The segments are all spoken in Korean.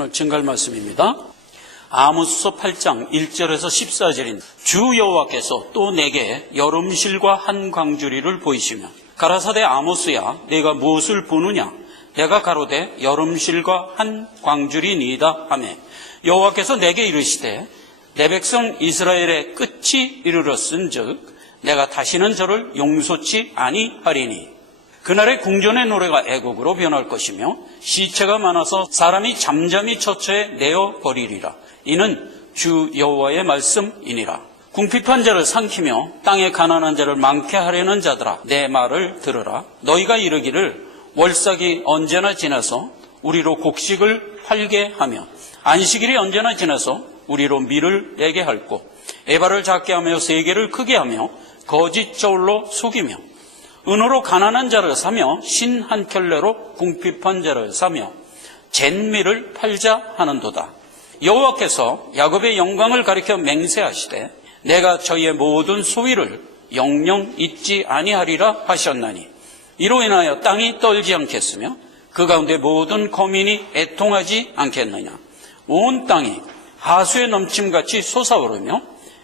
오늘 증갈 말씀입니다. 아모스서 8장 1절에서 14절인 주 여호와께서 또 내게 여름실과 한 광주리를 보이시며 가라사대 아모스야 내가 무엇을 보느냐 내가 가로되 여름실과 한 광주리니이다 하매 여호와께서 내게 이르시되 내 백성 이스라엘의 끝이 이르렀은즉 내가 다시는 저를 용서치 아니하리니 그날의 궁전의 노래가 애곡으로 변할 것이며 시체가 많아서 사람이 잠잠히 처처에 내어버리리라. 이는 주 여호와의 말씀이니라. 궁핍한 자를 삼키며 땅에 가난한 자를 많게 하려는 자들아 내 말을 들으라. 너희가 이르기를 월삭이 언제나 지나서 우리로 곡식을 팔게 하며 안식일이 언제나 지나서 우리로 밀을 내게 할고 에바를 작게 하며 세계를 크게 하며 거짓 저울로 속이며 은으로 가난한 자를 사며 신 한 켤레로 궁핍한 자를 사며 잿밀을 팔자 하는도다. 여호와께서 야곱의 영광을 가리켜 맹세하시되 내가 저희의 모든 소위를 영영 잊지 아니하리라 하셨나니 이로 인하여 땅이 떨지 않겠으며 그 가운데 모든 거민이 애통하지 않겠느냐. 온 땅이 하수의 넘침같이 솟아오르며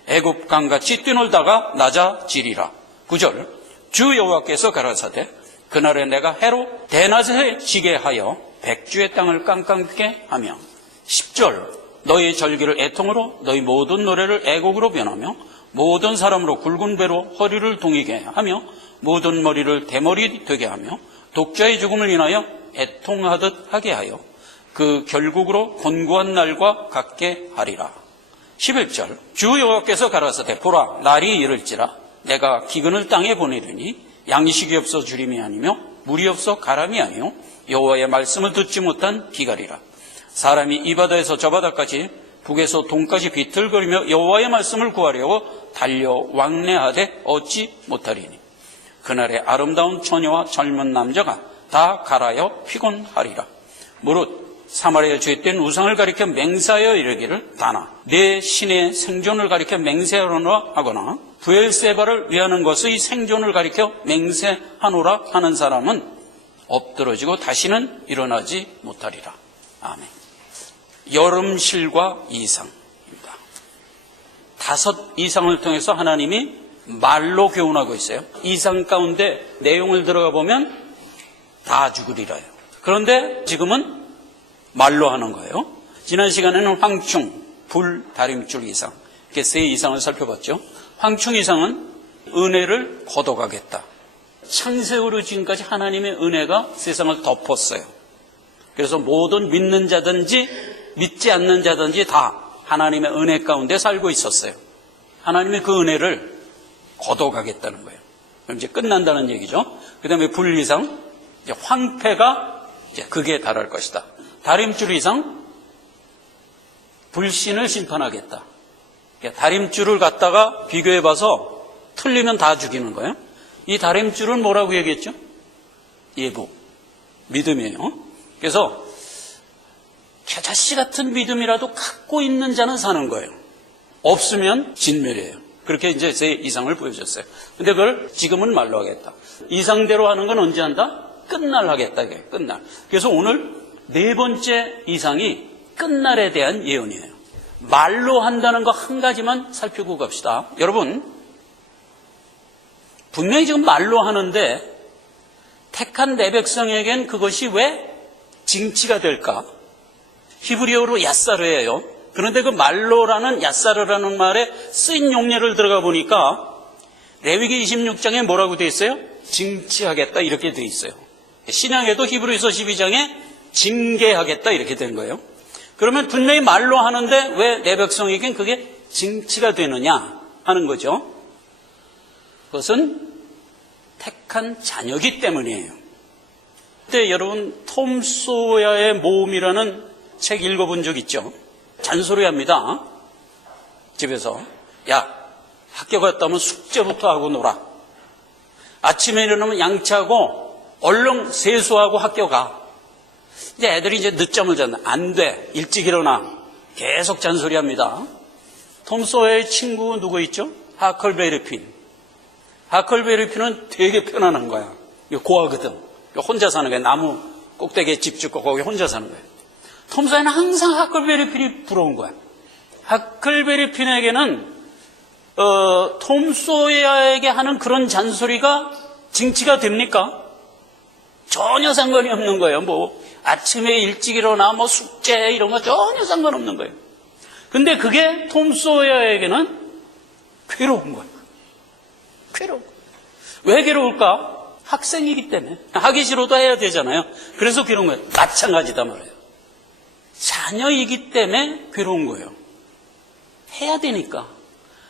애굽강같이 뛰놀다가 낮아지리라. 9절 주 여호와께서 가라사대 그날에 내가 해로 대낮에 지게 하여 백주의 땅을 깜깜게 하며 10절 너희 절기를 애통으로 너희 모든 노래를 애곡으로 변하며 모든 사람으로 굵은 배로 허리를 동이게 하며 모든 머리를 대머리 되게 하며 독자의 죽음을 인하여 애통하듯 하게 하여 그 결국으로 곤고한 날과 같게 하리라. 11절 주 여호와께서 가라사대 보라 날이 이를지라 내가 기근을 땅에 보내리니 양식이 없어 주림이 아니며 물이 없어 가람이 아니요 여호와의 말씀을 듣지 못한 비갈이라. 사람이 이 바다에서 저 바다까지 북에서 동까지 비틀거리며 여호와의 말씀을 구하려고 달려 왕래하되 얻지 못하리니 그날에 아름다운 처녀와 젊은 남자가 다 갈아여 피곤하리라. 무릇 사마리아의 죄된 우상을 가리켜 맹세하여 이르기를 다나 내 신의 생존을 가리켜 맹세하노라 하거나 부엘세바를 위하는 것의 생존을 가리켜 맹세하노라 하는 사람은 엎드러지고 다시는 일어나지 못하리라. 아멘. 여름실과 이상입니다. 5 이상을 통해서 하나님이 말로 교훈하고 있어요. 이상 가운데 내용을 들어가 보면 다 죽으리라요. 그런데 지금은 말로 하는 거예요. 지난 시간에는 황충, 불, 다림줄 이상 이렇게 3 이상을 살펴봤죠. 황충 이상은 은혜를 걷어가겠다. 창세후로 지금까지 하나님의 은혜가 세상을 덮었어요. 그래서 모든 믿는 자든지 믿지 않는 자든지 다 하나님의 은혜 가운데 살고 있었어요. 하나님의 그 은혜를 걷어가겠다는 거예요. 그럼 이제 끝난다는 얘기죠. 그 다음에 불 이상, 이제 황폐가 이제 극에 달할 것이다. 다림줄 이상, 불신을 심판하겠다. 다림줄을 갖다가 비교해봐서 틀리면 다 죽이는 거예요. 이 다림줄은 뭐라고 얘기했죠? 예복, 믿음이에요. 그래서 겨자씨 같은 믿음이라도 갖고 있는 자는 사는 거예요. 없으면 진멸이에요. 그렇게 이제 3 이상을 보여줬어요. 근데 그걸 지금은 말로 하겠다. 이상대로 하는 건 언제 한다? 끝날 하겠다. 이게 끝날. 그래서 오늘 4번째 이상이 끝날에 대한 예언이에요. 말로 한다는 거 한 가지만 살피고 갑시다. 여러분, 분명히 지금 말로 하는데 택한 내 백성에겐 그것이 왜 징치가 될까? 히브리어로 야사르예요. 그런데 그 말로라는 야사르라는 말에 쓰인 용례를 들어가 보니까 레위기 26장에 뭐라고 돼 있어요? 징치하겠다 이렇게 돼 있어요. 신약에도 히브리서 12장에 징계하겠다 이렇게 된 거예요. 그러면 분명히 말로 하는데 왜 내 백성에겐 그게 징치가 되느냐 하는 거죠. 그것은 택한 자녀이기 때문이에요. 그때 여러분 톰 소야의 모험이라는 책 읽어본 적 있죠? 잔소리합니다. 집에서 야 학교 갔다 오면 숙제부터 하고 놀아. 아침에 일어나면 양치하고 얼른 세수하고 학교 가. 이제 애들이 이제 늦잠을 잤나. 안 돼. 일찍 일어나. 계속 잔소리합니다. 톰 소야의 친구 누구 있죠? 하컬베리 핀. 하컬베리 핀은 되게 편안한 거야. 고아거든. 혼자 사는 거야. 나무 꼭대기에 집 짓고 거기 혼자 사는 거예요. 톰 사이어는 항상 하클베리 핀이 부러운 거야. 하클베리 핀에게는 톰 소이어에게 하는 그런 잔소리가 징치가 됩니까? 전혀 상관이 없는 거예요. 뭐 아침에 일찍 일어나 뭐 숙제 이런 거 전혀 상관없는 거예요. 근데 그게 톰 소이어에게는 괴로운 거예요. 괴로운 거예요. 왜 괴로울까? 학생이기 때문에. 하기 싫어도 해야 되잖아요. 그래서 괴로운 거예요. 마찬가지다 말이에요. 자녀이기 때문에 괴로운 거예요. 해야 되니까.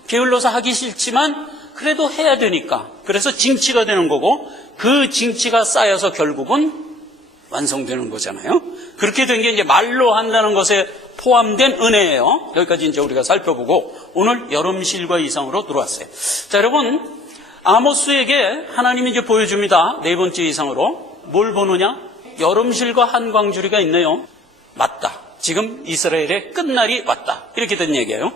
게을러서 하기 싫지만 그래도 해야 되니까. 그래서 징치가 되는 거고, 그 징치가 쌓여서 결국은 완성되는 거잖아요. 그렇게 된 게 이제 말로 한다는 것에 포함된 은혜예요. 여기까지 이제 우리가 살펴보고 오늘 여름실과 이상으로 들어왔어요. 자, 여러분, 아모스에게 하나님이 이제 보여줍니다. 네 번째 이상으로. 뭘 보느냐? 여름실과 한광주리가 있네요. 맞다. 지금 이스라엘의 끝날이 왔다. 이렇게 된 얘기예요.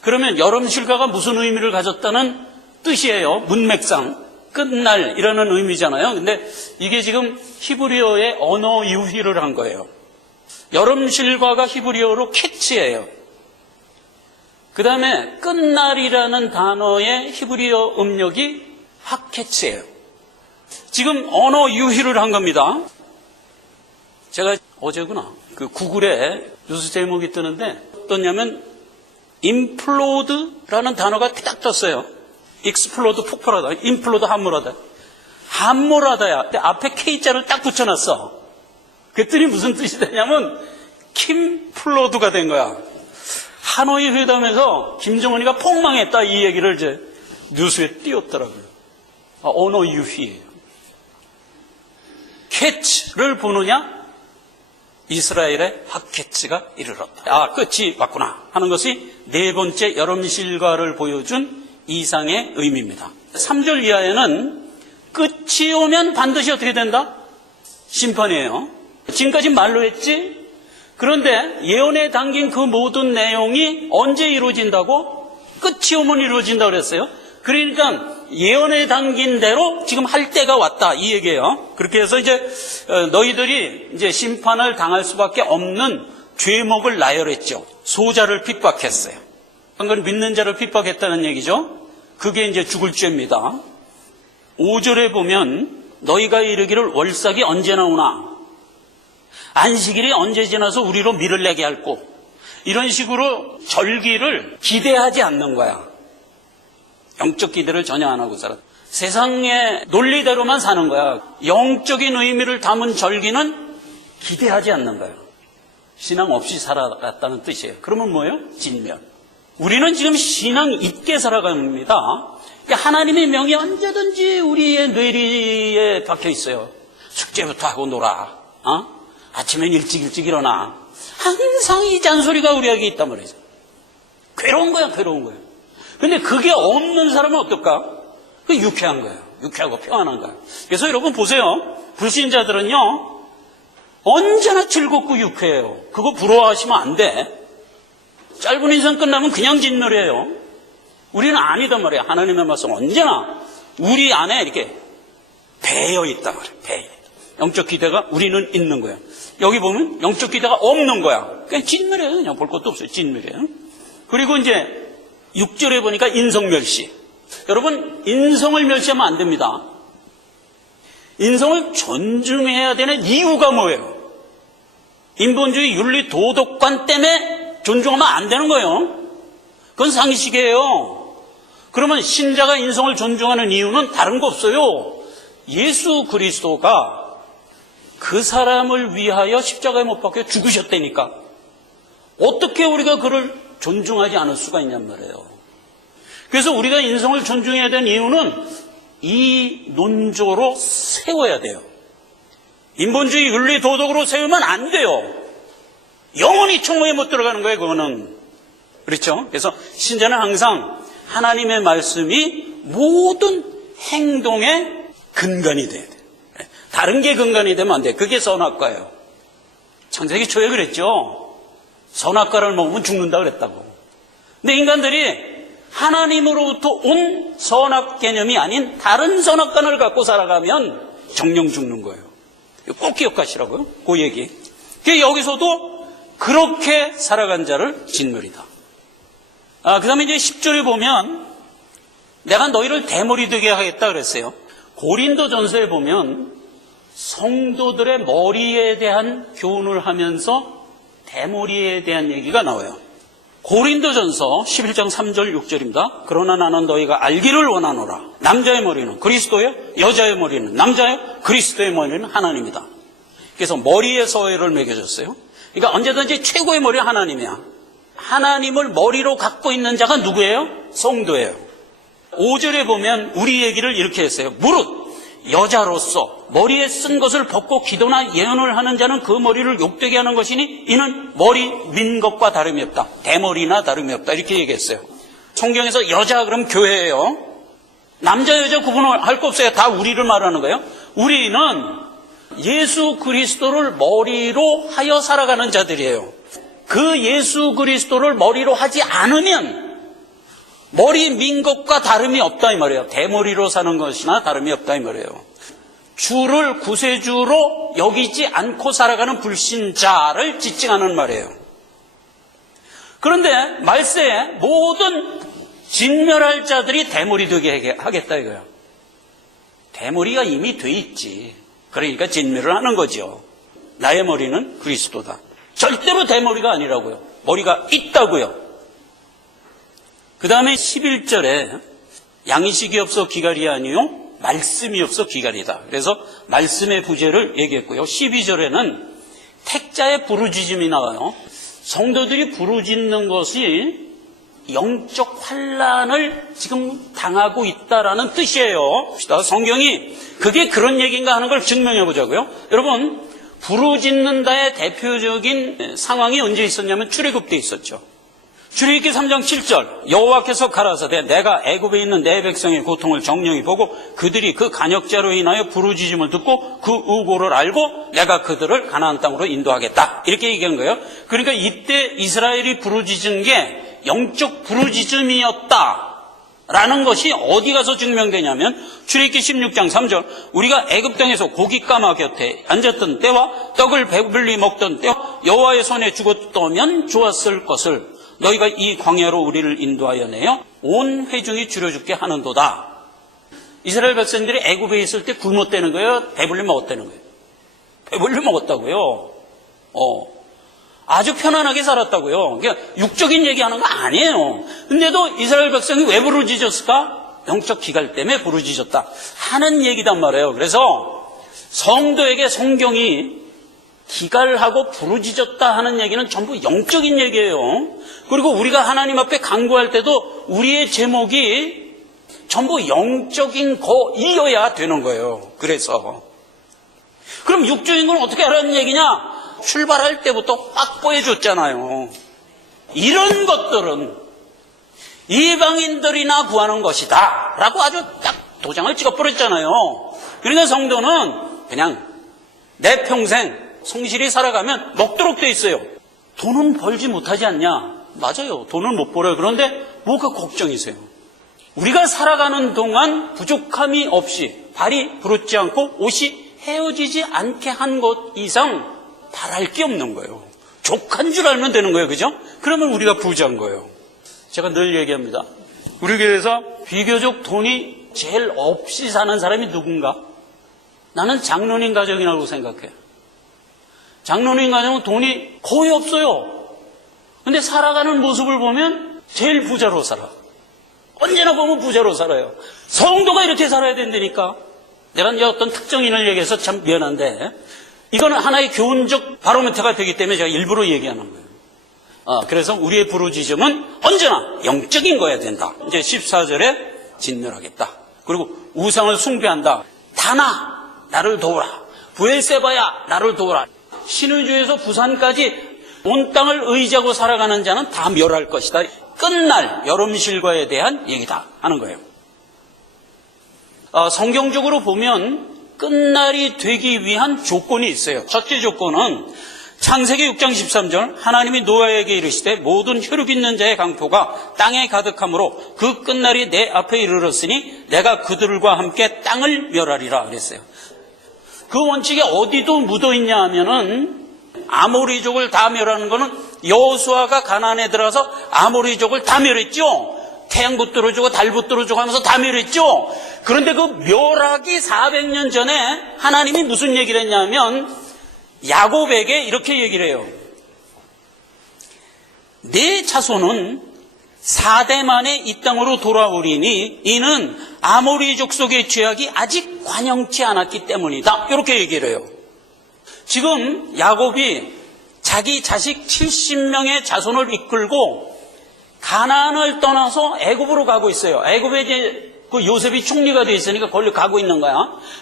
그러면 여름실과가 무슨 의미를 가졌다는 뜻이에요. 문맥상. 끝날이라는 의미잖아요. 근데 이게 지금 히브리어의 언어 유희를 한 거예요. 여름실과가 히브리어로 캐치예요. 그 다음에 끝날이라는 단어의 히브리어 음력이 하캐치예요. 지금 언어 유희를 한 겁니다. 제가 어제구나. 그 구글에 뉴스 제목이 뜨는데 어떠냐면 임플로드라는 단어가 딱 떴어요. 익스플로드 폭발하다, 임플로드 함몰하다. 함몰하다야. 근데 앞에 K자를 딱 붙여놨어. 그랬더니 무슨 뜻이 되냐면 킴플로드가 된 거야. 하노이 회담에서 김정은이가 폭망했다, 이 얘기를 이제 뉴스에 띄웠더라고요. 언어 유희예요. 캐치를 보느냐? 이스라엘의 핫캐치가 이르렀다. 끝이 왔구나 하는 것이 네 번째 여름실과를 보여준 이상의 의미입니다. 3절 이하에는 끝이 오면 반드시 어떻게 된다? 심판이에요. 지금까지 말로 했지? 그런데 예언에 담긴 그 모든 내용이 언제 이루어진다고? 끝이 오면 이루어진다고 그랬어요. 그러니까 예언에 담긴 대로 지금 할 때가 왔다, 이 얘기예요. 그렇게 해서 이제 너희들이 이제 심판을 당할 수밖에 없는 죄목을 나열했죠. 소자를 핍박했어요. 그건 믿는 자를 핍박했다는 얘기죠. 그게 이제 죽을 죄입니다. 5절에 보면 너희가 이르기를 월삭이 언제 나오나, 안식일이 언제 지나서 우리로 밀을 내게 할꼬, 이런 식으로 절기를 기대하지 않는 거야. 영적 기대를 전혀 안 하고 살아. 세상의 논리대로만 사는 거야. 영적인 의미를 담은 절기는 기대하지 않는 거예요. 신앙 없이 살아갔다는 뜻이에요. 그러면 뭐예요? 진면. 우리는 지금 신앙 있게 살아갑니다. 그러니까 하나님의 명이 언제든지 우리의 뇌리에 박혀 있어요. 숙제부터 하고 놀아. 아침엔 일찍 일어나. 항상 이 잔소리가 우리에게 있단 말이죠. 괴로운 거야, 괴로운 거야. 근데 그게 없는 사람은 어떨까? 그 유쾌한 거예요. 유쾌하고 평안한 거예요. 그래서 여러분 보세요. 불신자들은요, 언제나 즐겁고 유쾌해요. 그거 부러워하시면 안 돼. 짧은 인생 끝나면 그냥 짓누려요. 우리는 아니단 말이에요. 하나님의 말씀 언제나 우리 안에 이렇게 배어 있단 말이에요. 배어. 영적 기대가 우리는 있는 거예요. 여기 보면 영적 기대가 없는 거야. 그냥 짓누려요. 그냥 볼 것도 없어요. 짓누려요. 그리고 이제 6절에 보니까 인성멸시. 여러분, 인성을 멸시하면 안 됩니다. 인성을 존중해야 되는 이유가 뭐예요? 인본주의 윤리 도덕관 때문에 존중하면 안 되는 거예요. 그건 상식이에요. 그러면 신자가 인성을 존중하는 이유는 다른 거 없어요. 예수 그리스도가 그 사람을 위하여 십자가에 못 박혀 죽으셨다니까. 어떻게 우리가 그를 존중하지 않을 수가 있냔 말이에요. 그래서 우리가 인성을 존중해야 되는 이유는 이 논조로 세워야 돼요. 인본주의 윤리 도덕으로 세우면 안 돼요. 영원히 총무에 못 들어가는 거예요, 그거는. 그렇죠? 그래서 신자는 항상 하나님의 말씀이 모든 행동의 근간이 돼야 돼요. 다른 게 근간이 되면 안 돼요. 그게 선악과예요. 창세기 초에 그랬죠. 선악과를 먹으면 죽는다 그랬다고. 근데 인간들이 하나님으로부터 온 선악 개념이 아닌 다른 선악관을 갖고 살아가면 정령 죽는 거예요. 꼭 기억하시라고요. 그 얘기. 여기서도 그렇게 살아간 자를 진멸이다. 그 다음에 이제 10절에 보면 내가 너희를 대머리 되게 하겠다 그랬어요. 고린도전서에 보면 성도들의 머리에 대한 교훈을 하면서 대머리에 대한 얘기가 나와요. 고린도전서 11장 3절 6절입니다. 그러나 나는 너희가 알기를 원하노라. 남자의 머리는 그리스도요, 여자의 머리는 남자요, 그리스도의 머리는 하나님이다. 그래서 머리에 서열을 매겨줬어요. 그러니까 언제든지 최고의 머리는 하나님이야. 하나님을 머리로 갖고 있는 자가 누구예요? 성도예요. 5절에 보면 우리 얘기를 이렇게 했어요. 무릇 여자로서 머리에 쓴 것을 벗고 기도나 예언을 하는 자는 그 머리를 욕되게 하는 것이니 이는 머리 민 것과 다름이 없다. 대머리나 다름이 없다. 이렇게 얘기했어요. 성경에서 여자 그럼 교회예요. 남자 여자 구분을 할 거 없어요. 다 우리를 말하는 거예요. 우리는 예수 그리스도를 머리로 하여 살아가는 자들이에요. 그 예수 그리스도를 머리로 하지 않으면 머리 민 것과 다름이 없다 이 말이에요. 대머리로 사는 것이나 다름이 없다 이 말이에요. 주를 구세주로 여기지 않고 살아가는 불신자를 지칭하는 말이에요. 그런데 말세에 모든 진멸할 자들이 대머리 되게 하겠다 이거예요. 대머리가 이미 돼 있지. 그러니까 진멸을 하는 거죠. 나의 머리는 그리스도다. 절대로 대머리가 아니라고요. 머리가 있다고요. 그 다음에 11절에 양식이 없어 기갈이 아니요 말씀이 없어 기갈이다. 그래서 말씀의 부재를 얘기했고요. 12절에는 택자의 부르짖음이 나와요. 성도들이 부르짖는 것이 영적 환난을 지금 당하고 있다라는 뜻이에요. 성경이 그게 그런 얘기인가 하는 걸 증명해 보자고요. 여러분, 부르짖는다의 대표적인 상황이 언제 있었냐면 출애굽 때 있었죠. 출애굽기 3장 7절 여호와께서 가라사대 내가 애굽에 있는 내 백성의 고통을 정령히 보고 그들이 그 간역자로 인하여 부르짖음을 듣고 그 의고를 알고 내가 그들을 가나안 땅으로 인도하겠다. 이렇게 얘기한 거예요. 그러니까 이때 이스라엘이 부르짖은 게 영적 부르짖음이었다. 라는 것이 어디 가서 증명되냐면 출애굽기 16장 3절 우리가 애굽 땅에서 고깃가마 곁에 앉았던 때와 떡을 배불리 먹던 때와 여호와의 손에 죽었다면 좋았을 것을 너희가 이 광야로 우리를 인도하여 내어 온 회중이 줄여 죽게 하는도다. 이스라엘 백성들이 애굽에 있을 때 굶었다는 거예요? 배불리 먹었다는 거예요? 배불리 먹었다고요. 아주 편안하게 살았다고요. 그러니까 육적인 얘기하는 거 아니에요. 근데도 이스라엘 백성이 왜 부르짖었을까? 영적 기갈 때문에 부르짖었다 하는 얘기단 말이에요. 그래서 성도에게 성경이 기갈하고 부르짖었다 하는 얘기는 전부 영적인 얘기예요. 그리고 우리가 하나님 앞에 간구할 때도 우리의 제목이 전부 영적인 거이어야 되는 거예요. 그래서 그럼 육적인 건 어떻게 하라는 얘기냐? 출발할 때부터 확보해 줬잖아요. 이런 것들은 이방인들이나 구하는 것이다 라고 아주 딱 도장을 찍어버렸잖아요. 그러니까 성도는 그냥 내 평생 성실히 살아가면 먹도록 돼 있어요. 돈은 벌지 못하지 않냐? 맞아요. 돈은 못 벌어요. 그런데 뭐가 걱정이세요? 우리가 살아가는 동안 부족함이 없이 발이 부르지 않고 옷이 헤어지지 않게 한 것 이상 바랄 게 없는 거예요. 족한 줄 알면 되는 거예요. 그죠? 그러면 우리가 부자인 거예요. 제가 늘 얘기합니다. 우리 교회에서 비교적 돈이 제일 없이 사는 사람이 누군가? 나는 장로님 가정이라고 생각해. 장로님 가정은 돈이 거의 없어요. 근데 살아가는 모습을 보면 제일 부자로 살아. 언제나 보면 부자로 살아요. 성도가 이렇게 살아야 된다니까. 내가 이제 어떤 특정인을 얘기해서 참 미안한데 이거는 하나의 교훈적 바로미터가 되기 때문에 제가 일부러 얘기하는 거예요. 그래서 우리의 부르짖음은 언제나 영적인 거야 된다. 이제 14절에 진멸하겠다. 그리고 우상을 숭배한다. 다나 나를 도우라. 부엘세바야 나를 도우라. 신의주에서 부산까지 온 땅을 의지하고 살아가는 자는 다 멸할 것이다. 끝날 여름실과에 대한 얘기다 하는 거예요. 성경적으로 보면 끝날이 되기 위한 조건이 있어요. 첫째 조건은 창세기 6장 13절 하나님이 노아에게 이르시되 모든 혈육 있는 자의 강포가 땅에 가득하므로 그 끝날이 내 앞에 이르렀으니 내가 그들과 함께 땅을 멸하리라 그랬어요. 그 원칙이 어디도 묻어있냐 하면은 아모리족을 다 멸하는 거는 여호수아가 가나안에 들어가서 아모리족을 다 멸했죠. 태양 붙들어주고 달 붙들어주고 하면서 다 멸했죠. 그런데 그 멸하기 400년 전에 하나님이 무슨 얘기를 했냐면 야곱에게 이렇게 얘기를 해요. 내 자손은 4대 만에 이 땅으로 돌아오리니 이는 아모리 족속의 죄악이 아직 관영치 않았기 때문이다. 이렇게 얘기를 해요. 지금 야곱이 자기 자식 70명의 자손을 이끌고 가나안을 떠나서 애굽으로 가고 있어요. 애굽에 이제 그 요셉이 총리가 돼 있으니까 거기로 가고 있는 거야.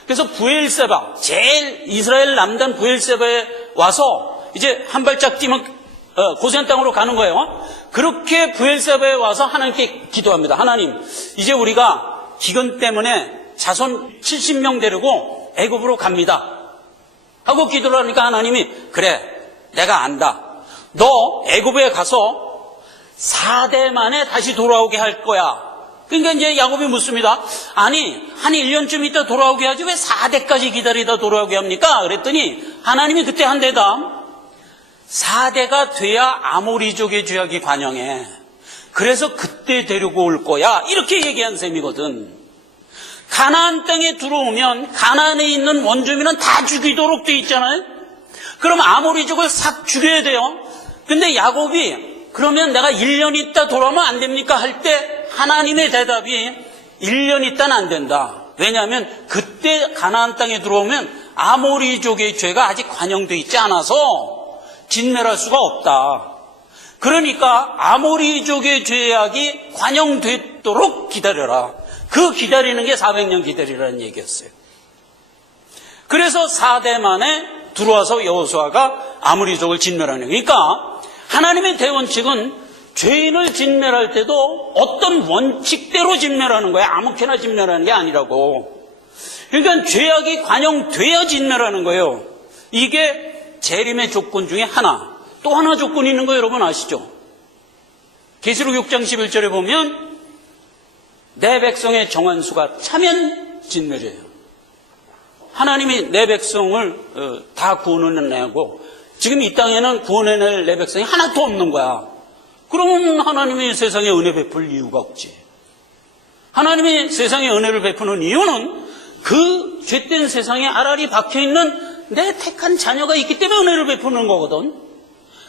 그래서 부엘세바, 제일 이스라엘 남단 부엘세바에 와서 이제 한 발짝 뛰면 고센 땅으로 가는 거예요. 그렇게 부엘세바에 와서 하나님께 기도합니다. 하나님, 이제 우리가 기근 때문에 자손 70명 데리고 애굽으로 갑니다. 하고 기도를 하니까 하나님이 그래, 내가 안다. 너 애굽에 가서 4대 만에 다시 돌아오게 할 거야. 그러니까 이제 야곱이 묻습니다. 아니, 한 1년쯤 있다 돌아오게 하지 왜 4대까지 기다리다 돌아오게 합니까? 그랬더니 하나님이 그때 한 대답. 4대가 돼야 아모리족의 죄악이 관영해. 그래서 그때 데리고 올 거야. 이렇게 얘기한 셈이거든. 가나안 땅에 들어오면 가나안에 있는 원주민은 다 죽이도록 돼 있잖아요. 그럼 아모리족을 싹 죽여야 돼요. 근데 야곱이 그러면 내가 1년 있다 돌아오면 안 됩니까? 할 때 하나님의 대답이 1년 있다는 안 된다. 왜냐하면 그때 가나안 땅에 들어오면 아모리족의 죄가 아직 관영돼 있지 않아서 진멸할 수가 없다. 그러니까 아모리족의 죄악이 관영되도록 기다려라. 그 기다리는 게 400년 기다리라는 얘기였어요. 그래서 4대 만에 들어와서 여호수아가 아모리족을 진멸하는 거예요. 그러니까 하나님의 대원칙은 죄인을 진멸할 때도 어떤 원칙대로 진멸하는 거예요. 아무렇게나 진멸하는 게 아니라고. 그러니까 죄악이 관영돼야 진멸하는 거예요. 이게 재림의 조건 중에 하나. 또 하나 조건이 있는 거 여러분 아시죠? 계시록 6장 11절에 보면 내 백성의 정한 수가 차면 진멸이에요. 하나님이 내 백성을 다 구원해내고 지금 이 땅에는 구원해낼 내 백성이 하나도 없는 거야. 그러면 하나님이 세상에 은혜 베풀 이유가 없지. 하나님이 세상에 은혜를 베푸는 이유는 그 죄된 세상에 알알이 박혀있는 내 택한 자녀가 있기 때문에 은혜를 베푸는 거거든.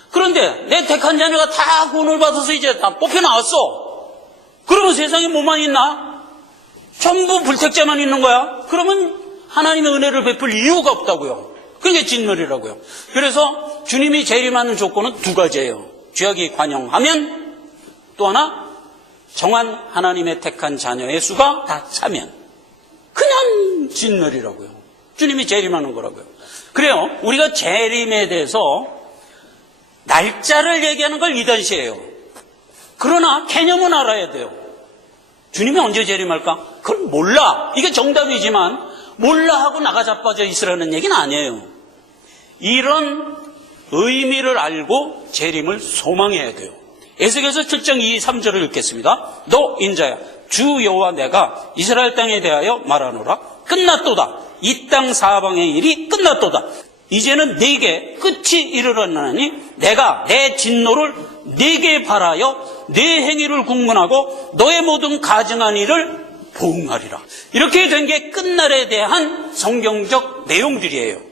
그런데 내 택한 자녀가 다 구원을 받아서 이제 다 뽑혀 나왔어. 그러면 세상에 뭐만 있나? 전부 불택자만 있는 거야. 그러면 하나님의 은혜를 베풀 이유가 없다고요. 그게 진멸이라고요. 그래서 주님이 재림하는 조건은 두 가지예요. 죄악이 관영하면, 또 하나 정한 하나님의 택한 자녀의 수가 다 차면. 그냥 진멸이라고요. 주님이 재림하는 거라고요. 그래요. 우리가 재림에 대해서 날짜를 얘기하는 걸 이단시해요. 그러나 개념은 알아야 돼요. 주님이 언제 재림할까? 그건 몰라. 이게 정답이지만 몰라 하고 나가 자빠져 있으라는 얘기는 아니에요. 이런 의미를 알고 재림을 소망해야 돼요. 에스겔서 7장 2, 3절을 읽겠습니다. 너 인자야, 주 여호와 내가 이스라엘 땅에 대하여 말하노라. 끝났도다. 이 땅 사방의 일이 끝났도다. 이제는 네게 끝이 이르렀나니 내가 내 진노를 네게 발하여 네 행위를 국문하고 너의 모든 가증한 일을 보응하리라. 이렇게 된 게 끝날에 대한 성경적 내용들이에요.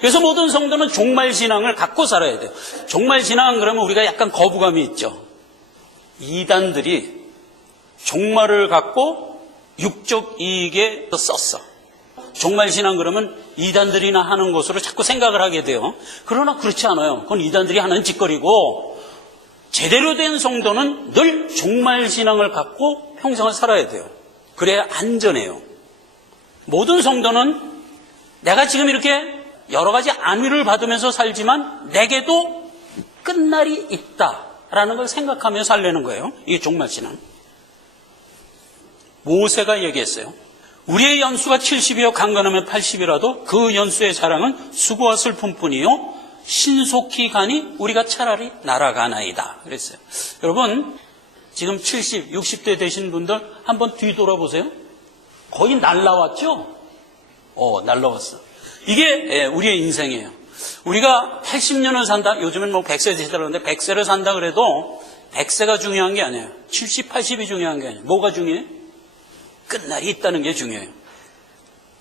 그래서 모든 성도는 종말신앙을 갖고 살아야 돼요. 종말신앙 그러면 우리가 약간 거부감이 있죠. 이단들이 종말을 갖고 육적 이익에 썼어. 종말신앙 그러면 이단들이나 하는 것으로 자꾸 생각을 하게 돼요. 그러나 그렇지 않아요. 그건 이단들이 하는 짓거리고 제대로 된 성도는 늘 종말신앙을 갖고 평생을 살아야 돼요. 그래야 안전해요. 모든 성도는 내가 지금 이렇게 여러 가지 안위를 받으면서 살지만 내게도 끝날이 있다라는 걸 생각하며 살려는 거예요. 이게 종말신앙. 모세가 얘기했어요. 우리의 연수가 70이요 강건하면 80이라도 그 연수의 자랑은 수고와 슬픔뿐이요 신속히 가니 우리가 차라리 날아가나이다 그랬어요. 여러분 지금 70, 60대 되신 분들 한번 뒤돌아보세요. 거의 날라왔죠? 날라왔어. 이게 우리의 인생이에요. 우리가 80년을 산다, 요즘은 뭐 100세 되더라는데 100세를 산다 그래도 100세가 중요한 게 아니에요. 70, 80이 중요한 게 아니에요. 뭐가 중요해요? 끝날이 있다는 게 중요해요.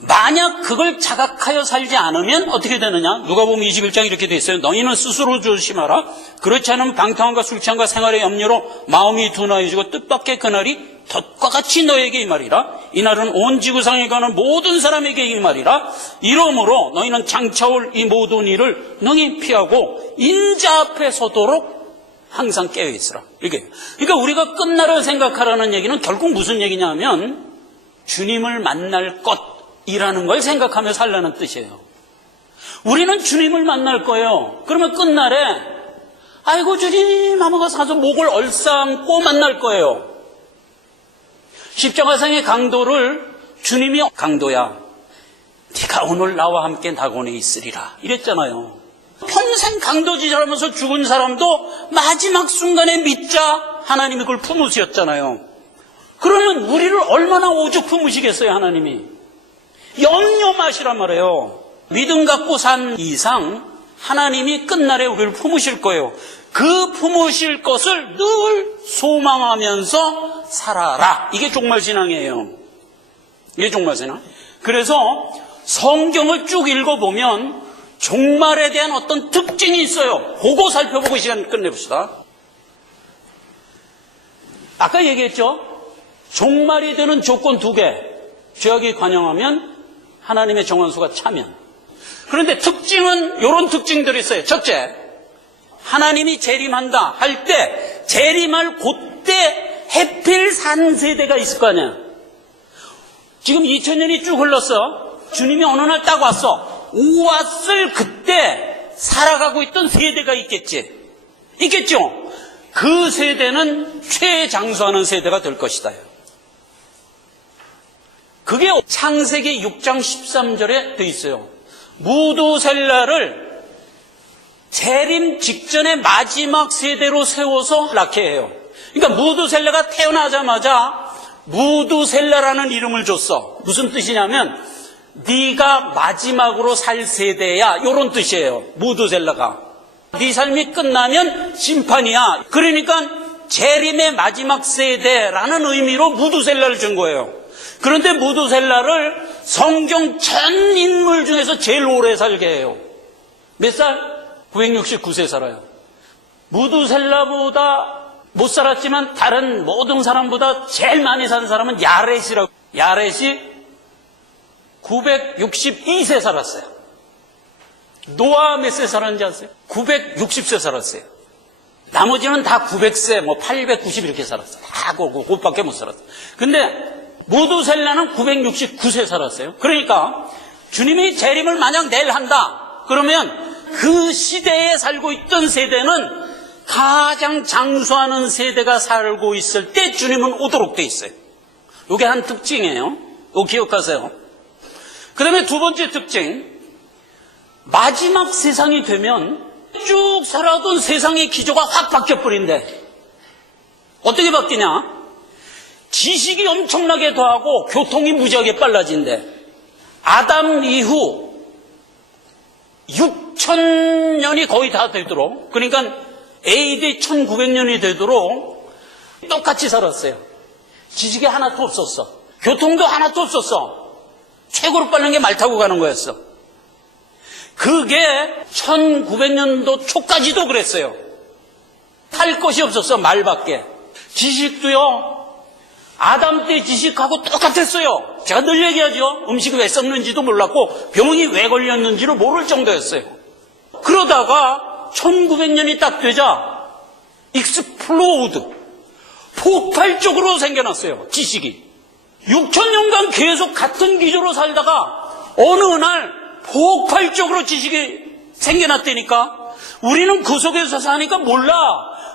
만약 그걸 자각하여 살지 않으면 어떻게 되느냐? 누가복음 21장 이렇게 돼 있어요. 너희는 스스로 조심하라. 그렇지 않으면 방탕함과 술 취함과 생활의 염려로 마음이 둔하여지고 뜻밖의 그날이 덫과 같이 너에게 임하리라. 이날은 온 지구상에 가는 모든 사람에게 임하리라. 이러므로 너희는 장차올 이 모든 일을 능히 피하고 인자 앞에 서도록 항상 깨어있으라. 이게. 그러니까 우리가 끝날을 생각하라는 얘기는 결국 무슨 얘기냐 하면 주님을 만날 것이라는 걸 생각하며 살라는 뜻이에요. 우리는 주님을 만날 거예요. 그러면 끝날에 아이고 주님 하면서 사서 목을 얼싸안고 만날 거예요. 십자가상의 강도를 주님이 강도야, 네가 오늘 나와 함께 낙원에 있으리라 이랬잖아요. 평생 강도짓하면서 죽은 사람도 마지막 순간에 믿자 하나님이 그걸 품으셨잖아요. 그러면 우리를 얼마나 오죽 품으시겠어요 하나님이. 염려 마시란 말이에요. 믿음 갖고 산 이상 하나님이 끝날에 우리를 품으실 거예요. 그 품으실 것을 늘 소망하면서 살아라. 이게 종말신앙이에요. 이게 종말신앙. 그래서 성경을 쭉 읽어보면 종말에 대한 어떤 특징이 있어요. 그거 살펴보고 이 시간 끝내봅시다. 아까 얘기했죠. 종말이 되는 조건 2개. 죄악이 관영하면, 하나님의 정한수가 차면. 그런데 특징은 이런 특징들이 있어요. 첫째, 하나님이 재림한다 할 때 재림할 그때 해필 산 세대가 있을 거 아니야. 지금 2000년이 쭉 흘렀어. 주님이 어느 날 딱 왔어. 왔을 그때 살아가고 있던 세대가 있겠지. 있겠죠. 그 세대는 최장수하는 세대가 될 것이다. 그게 창세기 6장 13절에 돼 있어요. 무두셀라를 재림 직전의 마지막 세대로 세워서 낳게 해요. 그러니까 무두셀라가 태어나자마자 무두셀라라는 이름을 줬어. 무슨 뜻이냐면 네가 마지막으로 살 세대야, 이런 뜻이에요. 무두셀라가 네 삶이 끝나면 심판이야. 그러니까 재림의 마지막 세대라는 의미로 무두셀라를 준 거예요. 그런데 무두셀라를 성경 전 인물 중에서 제일 오래 살게 해요. 몇 살? 969세 살아요. 무두셀라보다 못 살았지만 다른 모든 사람보다 제일 많이 산 사람은 야렛이라고. 야렛이 962세 살았어요. 노아 몇 세 살았는지 아세요? 960세 살았어요. 나머지는 다 900세, 890 이렇게 살았어요. 다 그것밖에 못 살았어요. 근데 무두셀라는 969세 살았어요. 그러니까 주님이 재림을 만약 내일 한다 그러면 그 시대에 살고 있던 세대는 가장 장수하는 세대가 살고 있을 때 주님은 오도록 돼 있어요. 이게 한 특징이에요. 이거 기억하세요. 그 다음에 2번째 특징, 마지막 세상이 되면 쭉 살아왔던 세상의 기조가 확 바뀌어버린대. 어떻게 바뀌냐? 지식이 엄청나게 더하고 교통이 무지하게 빨라진대. 아담 이후 6,000년이 거의 다 되도록, 그러니까 AD 1900년이 되도록 똑같이 살았어요. 지식이 하나도 없었어. 교통도 하나도 없었어. 최고로 빠른 게 말 타고 가는 거였어. 그게 1900년도 초까지도 그랬어요. 탈 것이 없었어, 말밖에. 지식도요, 아담 때 지식하고 똑같았어요. 제가 늘 얘기하죠. 음식이 왜 썩는지도 몰랐고 병이 왜 걸렸는지를 모를 정도였어요. 그러다가 1900년이 딱 되자 익스플로우드, 폭발적으로 생겨났어요. 지식이 6000년간 계속 같은 기조로 살다가 어느 날 폭발적으로 지식이 생겨났다니까. 우리는 그 속에서 사니까 몰라.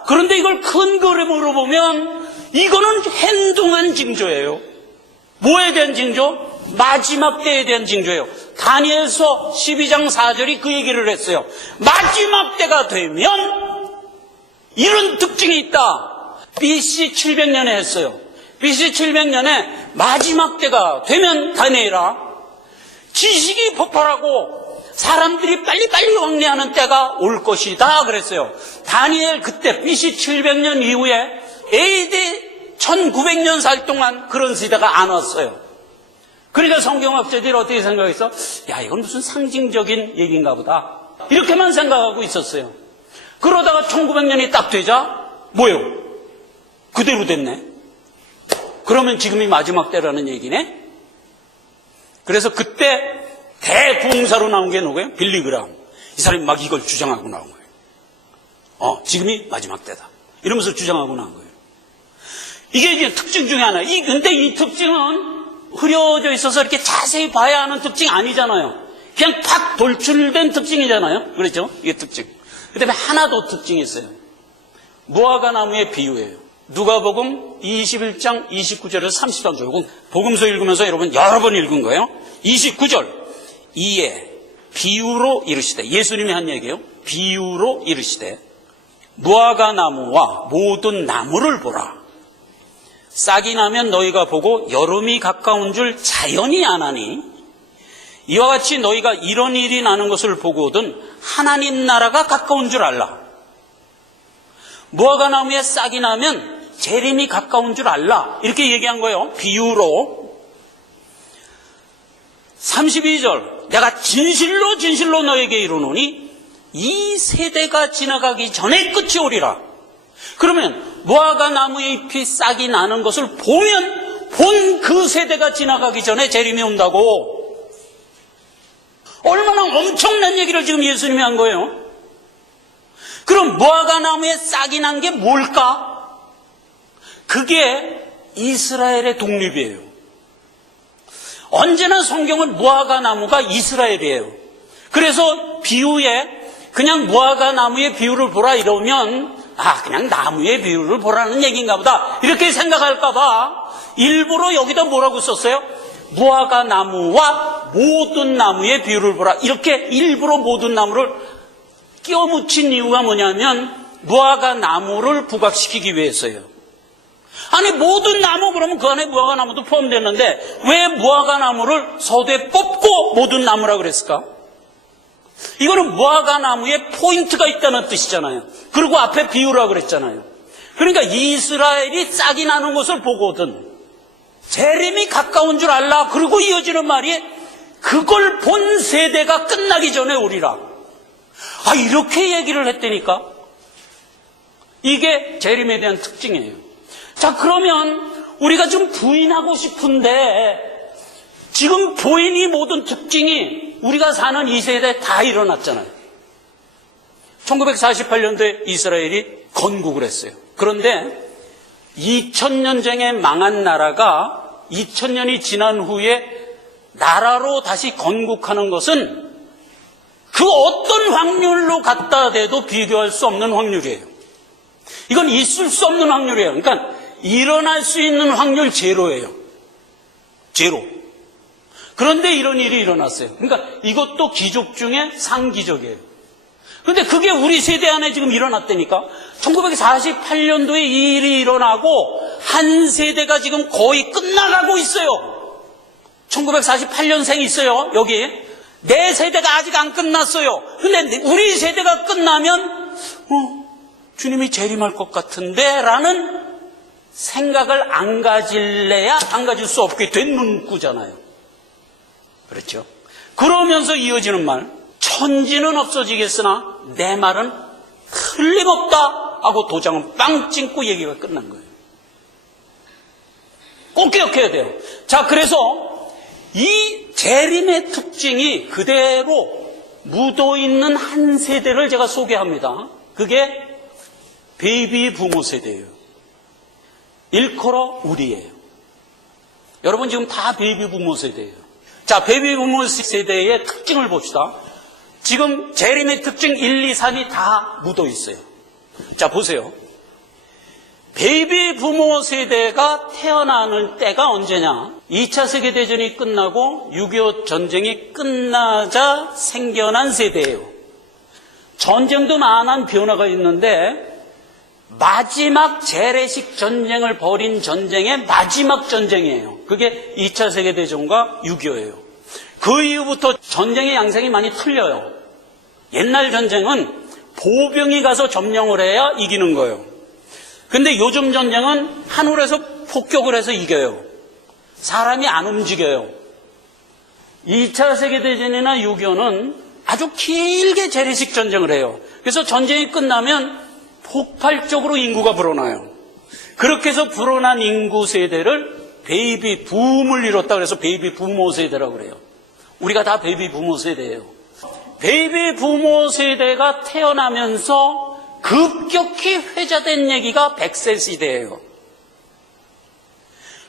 그런데 이걸 큰 그림으로 보면 이거는 행동한 징조예요. 뭐에 대한 징조? 마지막 때에 대한 징조예요. 다니엘서 12장 4절이 그 얘기를 했어요. 마지막 때가 되면 이런 특징이 있다. BC 700년에 했어요. BC 700년에 마지막 때가 되면 다니엘아, 지식이 폭발하고 사람들이 빨리빨리 왕래하는 때가 올 것이다 그랬어요. 다니엘 그때 BC 700년 이후에 AD 1900년 살 동안 그런 시대가 안 왔어요. 그러니까 성경학자들이 어떻게 생각했어? 야, 이건 무슨 상징적인 얘기인가 보다. 이렇게만 생각하고 있었어요. 그러다가 1900년이 딱 되자 뭐요? 그대로 됐네. 그러면 지금이 마지막 때라는 얘기네. 그래서 그때 대부흥사로 나온 게 누구예요? 빌리 그라함. 이 사람이 막 이걸 주장하고 나온 거예요. 지금이 마지막 때다. 이러면서 주장하고 나온 거예요. 이게 이제 특징 중에 하나. 근데 이 특징은 흐려져 있어서 이렇게 자세히 봐야 하는 특징이 아니잖아요. 그냥 팍 돌출된 특징이잖아요. 그렇죠? 이게 특징. 그 다음에 하나 더 특징이 있어요. 무화과 나무의 비유예요. 누가복음 21장 29절에서 33절. 복음서 읽으면서 여러분 여러 번 읽은 거예요. 29절. 이에 비유로 이르시되, 예수님이 한 얘기예요. 비유로 이르시되 무화과 나무와 모든 나무를 보라. 싹이 나면 너희가 보고 여름이 가까운 줄 자연히 아나니 이와 같이 너희가 이런 일이 나는 것을 보거든 하나님 나라가 가까운 줄 알라. 무화과 나무에 싹이 나면 재림이 가까운 줄 알라. 이렇게 얘기한 거예요. 비유로. 32절. 내가 진실로 진실로 너에게 이르노니 이 세대가 지나가기 전에 끝이 오리라. 그러면 무화과 나무의 잎이 싹이 나는 것을 보면 본 그 세대가 지나가기 전에 재림이 온다고. 얼마나 엄청난 얘기를 지금 예수님이 한 거예요. 그럼 무화과 나무에 싹이 난 게 뭘까? 그게 이스라엘의 독립이에요. 언제나 성경은 무화과 나무가 이스라엘이에요. 그래서 비유에 그냥 무화과 나무의 비유를 보라 이러면 그냥 나무의 비유를 보라는 얘기인가 보다 이렇게 생각할까 봐 일부러 여기다 뭐라고 썼어요? 무화과 나무와 모든 나무의 비유를 보라. 이렇게 일부러 모든 나무를 끼워 묻힌 이유가 뭐냐면 무화과 나무를 부각시키기 위해서요. 아니 모든 나무 그러면 그 안에 무화과 나무도 포함되는데 왜 무화과 나무를 서두에 뽑고 모든 나무라고 그랬을까? 이거는 무화과 나무에 포인트가 있다는 뜻이잖아요. 그리고 앞에 비유라고 그랬잖아요. 그러니까 이스라엘이 싹이 나는 것을 보거든 재림이 가까운 줄 알라. 그리고 이어지는 말이 그걸 본 세대가 끝나기 전에 오리라. 이렇게 얘기를 했다니까. 이게 재림에 대한 특징이에요. 자, 그러면 우리가 좀 부인하고 싶은데 지금 보인 이 모든 특징이 우리가 사는 이 세대에 다 일어났잖아요. 1948년도에 이스라엘이 건국을 했어요. 그런데 2000년쟁에 망한 나라가 2000년이 지난 후에 나라로 다시 건국하는 것은 그 어떤 확률로 갖다 대도 비교할 수 없는 확률이에요. 이건 있을 수 없는 확률이에요. 그러니까 일어날 수 있는 확률 제로예요. 제로. 그런데 이런 일이 일어났어요. 그러니까 이것도 기적 중에 상기적이에요. 그런데 그게 우리 세대 안에 지금 일어났다니까. 1948년도에 이 일이 일어나고 한 세대가 지금 거의 끝나가고 있어요. 1948년생이 있어요. 여기. 내 세대가 아직 안 끝났어요. 근데 우리 세대가 끝나면 주님이 재림할 것 같은데 라는 생각을 안 가질래야 안 가질 수 없게 된 문구잖아요. 그렇죠? 그러면서 이어지는 말, 천지는 없어지겠으나 내 말은 틀림없다 하고 도장은 빵 찍고 얘기가 끝난 거예요. 꼭 기억해야 돼요. 자, 그래서 이 재림의 특징이 그대로 묻어있는 한 세대를 제가 소개합니다. 그게 베이비 부모 세대예요. 일컬어 우리예요. 여러분 지금 다 베이비 부모 세대예요. 자, 베이비 부모 세대의 특징을 봅시다. 지금 재림의 특징 1, 2, 3이 다 묻어 있어요. 자, 보세요. 베이비 부모 세대가 태어나는 때가 언제냐? 2차 세계대전이 끝나고 6.25 전쟁이 끝나자 생겨난 세대예요. 전쟁도 많은 변화가 있는데 마지막 재래식 전쟁을 벌인 전쟁의 마지막 전쟁이에요. 그게 2차 세계대전과 6.25예요. 그 이후부터 전쟁의 양상이 많이 틀려요. 옛날 전쟁은 보병이 가서 점령을 해야 이기는 거예요. 근데 요즘 전쟁은 하늘에서 폭격을 해서 이겨요. 사람이 안 움직여요. 2차 세계대전이나 6.25는 아주 길게 재래식 전쟁을 해요. 그래서 전쟁이 끝나면 폭발적으로 인구가 불어나요. 그렇게 해서 불어난 인구 세대를 베이비 붐을 이뤘다 그래서 베이비 부모 세대라고 그래요. 우리가 다 베이비 부모 세대예요. 베이비 부모 세대가 태어나면서 급격히 회자된 얘기가 100세 시대예요.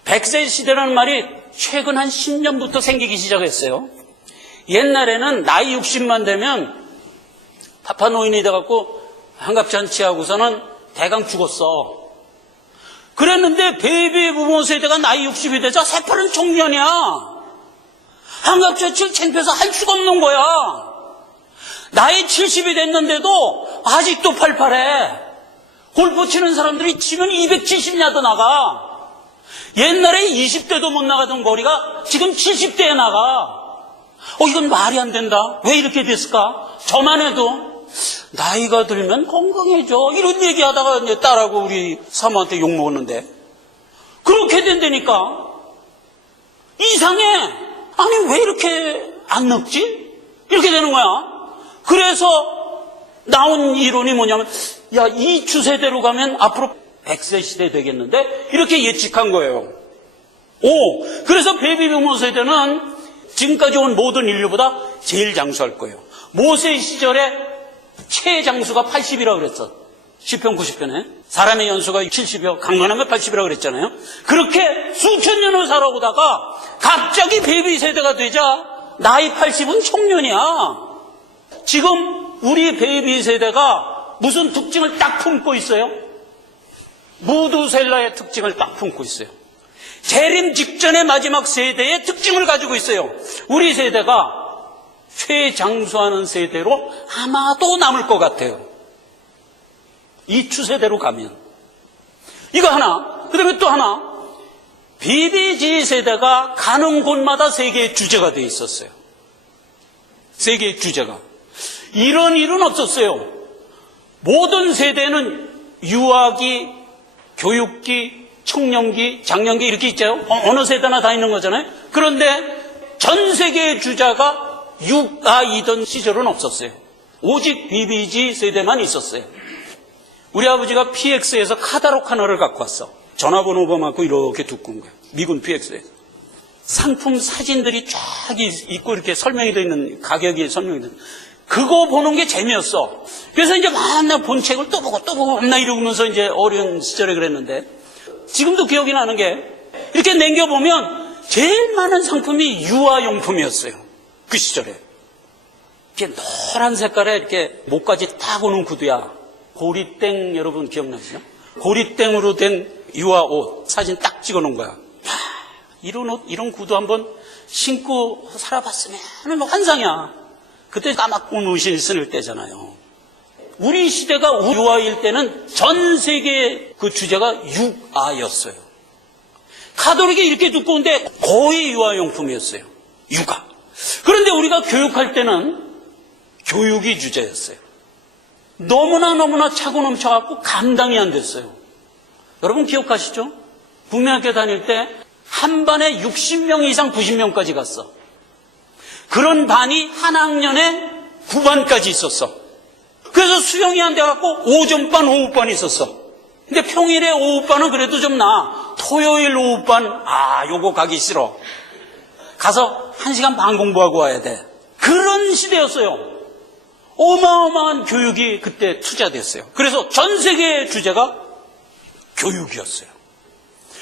100세 시대라는 말이 최근 한 10년부터 생기기 시작했어요. 옛날에는 나이 60만 되면 파파노인이 돼갖고 환갑잔치하고서는 대강 죽었어. 그랬는데 베이비 부모 세대가 나이 60이 되자 새파란 청년이야. 환갑잔치를 창피해서 할 수가 없는 거야. 나이 70이 됐는데도 아직도 팔팔해. 골프 치는 사람들이 치면 270야드 나가. 옛날에 20대도 못 나가던 거리가 지금 70대에 나가. 이건 말이 안 된다. 왜 이렇게 됐을까? 저만 해도 나이가 들면 건강해져. 이런 얘기하다가 이제 딸하고 우리 사모한테 욕먹었는데. 그렇게 된다니까. 이상해. 아니 왜 이렇게 안 늙지? 이렇게 되는 거야. 그래서 나온 이론이 뭐냐면 야, 이 추세대로 가면 앞으로 100세 시대 되겠는데? 이렇게 예측한 거예요. 그래서 베이비 부모 세대는 지금까지 온 모든 인류보다 제일 장수할 거예요. 모세 시절에 최장수가 80이라고 그랬어. 시편 90편에. 사람의 연수가 70이요. 강건하면 80이라고 그랬잖아요. 그렇게 수천 년을 살아오다가 갑자기 베이비 세대가 되자 나이 80은 청년이야. 지금 우리 베이비 세대가 무슨 특징을 딱 품고 있어요? 무두셀라의 특징을 딱 품고 있어요. 재림 직전의 마지막 세대의 특징을 가지고 있어요. 우리 세대가 최장수하는 세대로 아마도 남을 것 같아요. 이 추세대로 가면. 이거 하나. 그 다음에 또 하나. BBG 세대가 가는 곳마다 세계의 주제가 돼 있었어요. 세계의 주제가. 이런 일은 없었어요. 모든 세대는 유아기, 교육기, 청년기, 장년기 이렇게 있죠. 어느 세대나 다 있는 거잖아요. 그런데 전 세계의 주자가 육아이던 시절은 없었어요. 오직 BBG 세대만 있었어요. 우리 아버지가 PX에서 카다록 하나를 갖고 왔어. 전화번호만 갖고 이렇게 두꺼운 거예요. 미군 PX에서. 상품 사진들이 쫙 있고 이렇게 설명이 되어 있는, 가격이 설명이 되어 있는. 그거 보는 게 재미였어. 그래서 이제 맨날 본 책을 또 보고 맨날 이러면서 이제 어려운 시절에 그랬는데, 지금도 기억이 나는 게 이렇게 남겨보면 제일 많은 상품이 유아용품이었어요. 그 시절에. 이렇게 노란 색깔에 이렇게 목까지 딱 오는 구두야. 고리땡 여러분 기억나시죠? 고리땡으로 된 유아 옷 사진 딱 찍어놓은 거야. 이런 옷, 이런 구두 한번 신고 살아봤으면 뭐 환상이야. 그때 까맣고 옷을 쓸 때잖아요. 우리 시대가 유아일 때는 전 세계 그 주제가 육아였어요. 카톨릭이 이렇게 두꺼운데 거의 유아용품이었어요. 육아. 그런데 우리가 교육할 때는 교육이 주제였어요. 너무나 차고 넘쳐갖고 감당이 안 됐어요. 여러분 기억하시죠? 국민학교 다닐 때 한 반에 60명 이상 90명까지 갔어. 그런 반이 한 학년에 9반까지 있었어. 그래서 수영이 안 돼갖고 오전반, 오후반이 있었어. 근데 평일에 오후반은 그래도 좀 나아. 토요일 오후반, 요거 가기 싫어. 가서 1시간 반 공부하고 와야 돼. 그런 시대였어요. 어마어마한 교육이 그때 투자됐어요. 그래서 전 세계의 주제가 교육이었어요.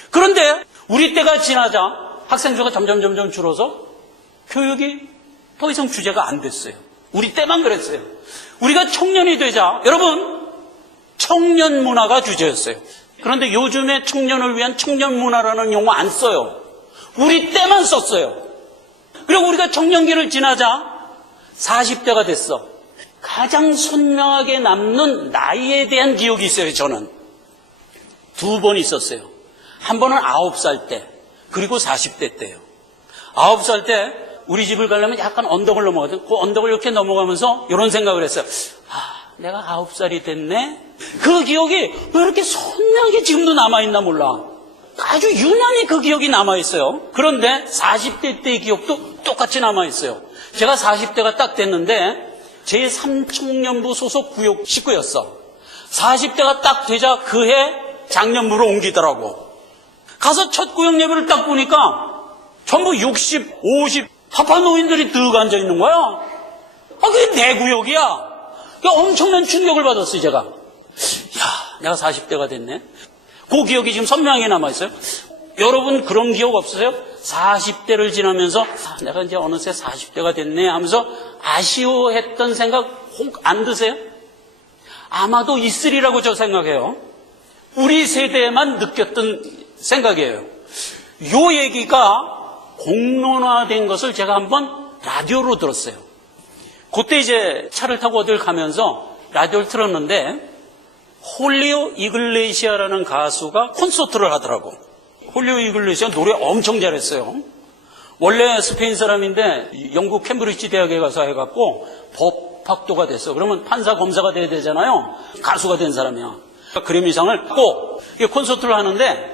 그런데 우리 때가 지나자 학생 수가 점점 줄어서 교육이 더 이상 주제가 안 됐어요. 우리 때만 그랬어요. 우리가 청년이 되자 여러분 청년 문화가 주제였어요. 그런데 요즘에 청년을 위한 청년 문화라는 용어 안 써요. 우리 때만 썼어요. 그리고 우리가 청년기를 지나자 40대가 됐어. 가장 선명하게 남는 나이에 대한 기억이 있어요. 저는 2번 있었어요. 한 번은 9살 때, 그리고 40대 때예요. 9살 때 우리 집을 가려면 약간 언덕을 넘어가거든. 그 언덕을 이렇게 넘어가면서 이런 생각을 했어요. 내가 9살이 됐네? 그 기억이 왜 이렇게 선명하게 지금도 남아있나 몰라. 아주 유난히 그 기억이 남아있어요. 그런데 40대 때의 기억도 똑같이 남아있어요. 제가 40대가 딱 됐는데 제3청년부 소속 구역 식구였어. 40대가 딱 되자 그해 장년부로 옮기더라고. 가서 첫 구역 예배를 딱 보니까 전부 60, 50 파파노인들이 득 앉아있는 거야. 그게 내 구역이야. 엄청난 충격을 받았어요, 제가. 내가 40대가 됐네. 그 기억이 지금 선명하게 남아있어요. 여러분 그런 기억 없으세요? 40대를 지나면서 내가 이제 어느새 40대가 됐네 하면서 아쉬워했던 생각 혹 안 드세요? 아마도 있으리라고 저 생각해요. 우리 세대에만 느꼈던 생각이에요. 요 얘기가 공론화된 것을 제가 한번 라디오로 들었어요. 그때 이제 차를 타고 어딜 가면서 라디오를 틀었는데 홀리오 이글레시아라는 가수가 콘서트를 하더라고. 홀리오 이글레시아 노래 엄청 잘했어요. 원래 스페인 사람인데 영국 캠브리지 대학에 가서 해갖고 법학도가 됐어. 그러면 판사 검사가 돼야 되잖아요. 가수가 된 사람이야. 그래미상을 꼭 콘서트를 하는데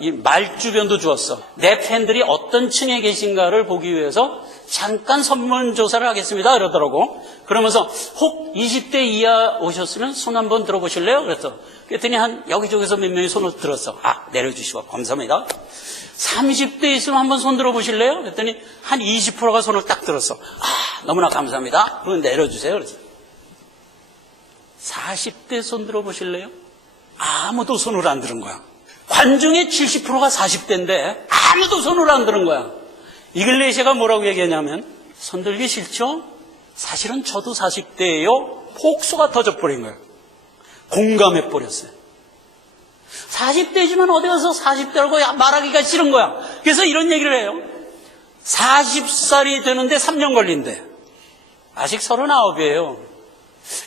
이 말주변도 주었어. 내 팬들이 어떤 층에 계신가를 보기 위해서 잠깐 설문조사를 하겠습니다 이러더라고. 그러면서 혹 20대 이하 오셨으면 손 한번 들어보실래요? 그랬더니 한 여기저기서 몇 명이 손을 들었어. 내려주시고 감사합니다. 30대 있으면 한번 손 들어보실래요? 그랬더니 한 20%가 손을 딱 들었어. 너무나 감사합니다. 그럼 내려주세요. 그래서 40대 손 들어보실래요? 아무도 손을 안 들은 거야. 관중의 70%가 40대인데 아무도 손을 안 드는 거야. 이글레시아가 뭐라고 얘기하냐면 손 들기 싫죠? 사실은 저도 40대예요. 폭소가 터져버린 거예요. 공감해버렸어요. 40대지만 어디 가서 40대라고 말하기가 싫은 거야. 그래서 이런 얘기를 해요. 40살이 되는데 3년 걸린대. 아직 39이에요.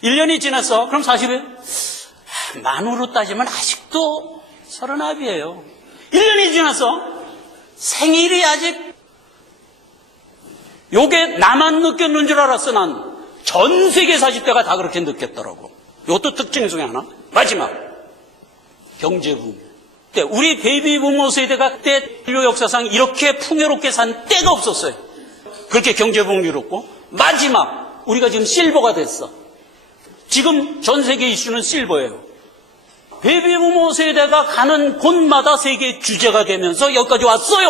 1년이 지났어. 그럼 40이에요? 만으로 따지면 아직도 39이에요. 1년이 지났어. 생일이 아직 요게 나만 느꼈는 줄 알았어. 난 전 세계 40대가 다 그렇게 느꼈더라고. 이것도 특징 중에 하나. 마지막 경제붐. 우리 베이비 부모 세대가 그때 인류 역사상 이렇게 풍요롭게 산 때가 없었어요. 그렇게 경제붐이 이뤘고 마지막 우리가 지금 실버가 됐어. 지금 전 세계 이슈는 실버예요. 베이비 부모 세대가 가는 곳마다 세계 주제가 되면서 여기까지 왔어요.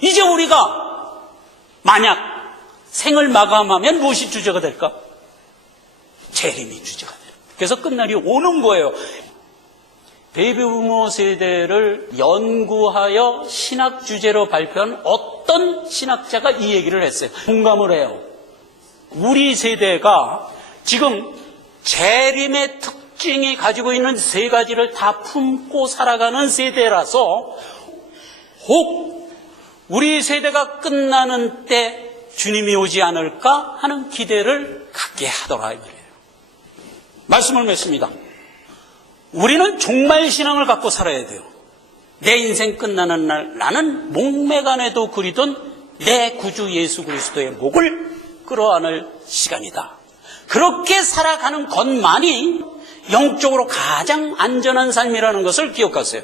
이제 우리가 만약 생을 마감하면 무엇이 주제가 될까? 재림이 주제가 돼요. 그래서 끝날이 오는 거예요. 베이비 부모 세대를 연구하여 신학 주제로 발표한 어떤 신학자가 이 얘기를 했어요. 공감을 해요. 우리 세대가 지금 재림의 특징이 가지고 있는 세 가지를 다 품고 살아가는 세대라서 혹 우리 세대가 끝나는 때 주님이 오지 않을까 하는 기대를 갖게 하더라 이 말이에요. 말씀을 맺습니다. 우리는 종말신앙을 갖고 살아야 돼요. 내 인생 끝나는 날 나는 목매간에도 그리던 내 구주 예수 그리스도의 목을 끌어안을 시간이다. 그렇게 살아가는 것만이 영적으로 가장 안전한 삶이라는 것을 기억하세요.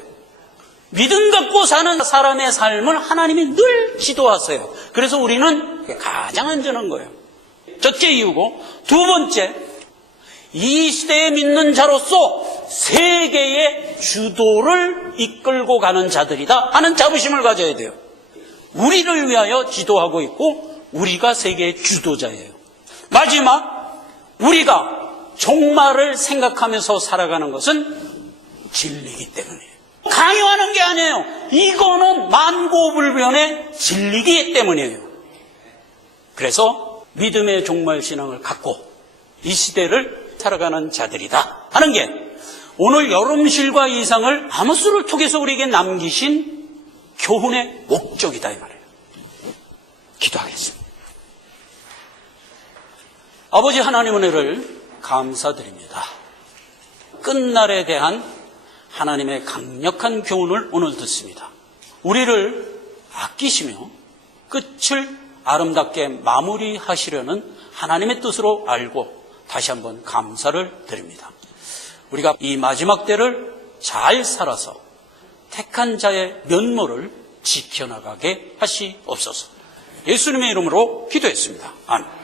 믿음 갖고 사는 사람의 삶을 하나님이 늘 지도하세요. 그래서 우리는 가장 안전한 거예요. 첫째 이유고, 두 번째, 이 시대에 믿는 자로서 세계의 주도를 이끌고 가는 자들이다 하는 자부심을 가져야 돼요. 우리를 위하여 지도하고 있고 우리가 세계의 주도자예요. 마지막, 우리가 종말을 생각하면서 살아가는 것은 진리이기 때문이에요. 강요하는 게 아니에요. 이거는 만고불변의 진리이기 때문이에요. 그래서 믿음의 종말신앙을 갖고 이 시대를 살아가는 자들이다 하는 게 오늘 여름실과 이상을 아모스를 통해서 우리에게 남기신 교훈의 목적이다 이 말이에요. 기도하겠습니다. 아버지 하나님 은혜를 감사드립니다. 끝날에 대한 하나님의 강력한 교훈을 오늘 듣습니다. 우리를 아끼시며 끝을 아름답게 마무리하시려는 하나님의 뜻으로 알고 다시 한번 감사를 드립니다. 우리가 이 마지막 때를 잘 살아서 택한 자의 면모를 지켜나가게 하시옵소서. 예수님의 이름으로 기도했습니다. 아멘.